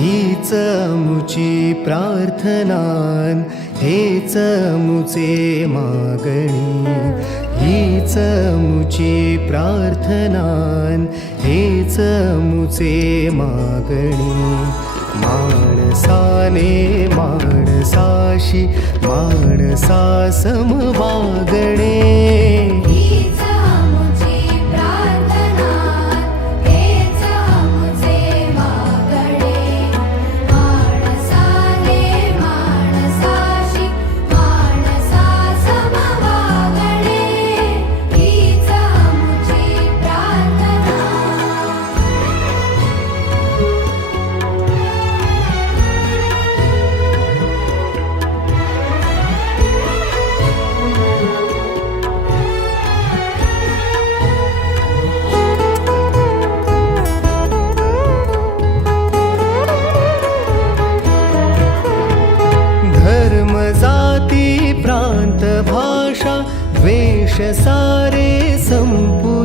हीच मुची प्रार्थनान, हेच मुचे मागणी. हीच मुची प्रार्थनान, हेच मुचे मागणी. माणसाने माणसाशी माणसा सम वागणे. हीच मुची प्रार्थना, हेच मुचे मागणे. माणसाने माणसाशी माणसा सम वागणे. हीच मुची प्रार्थना. धर्म जाती प्रांत भाषा द्वेष सारे संपू.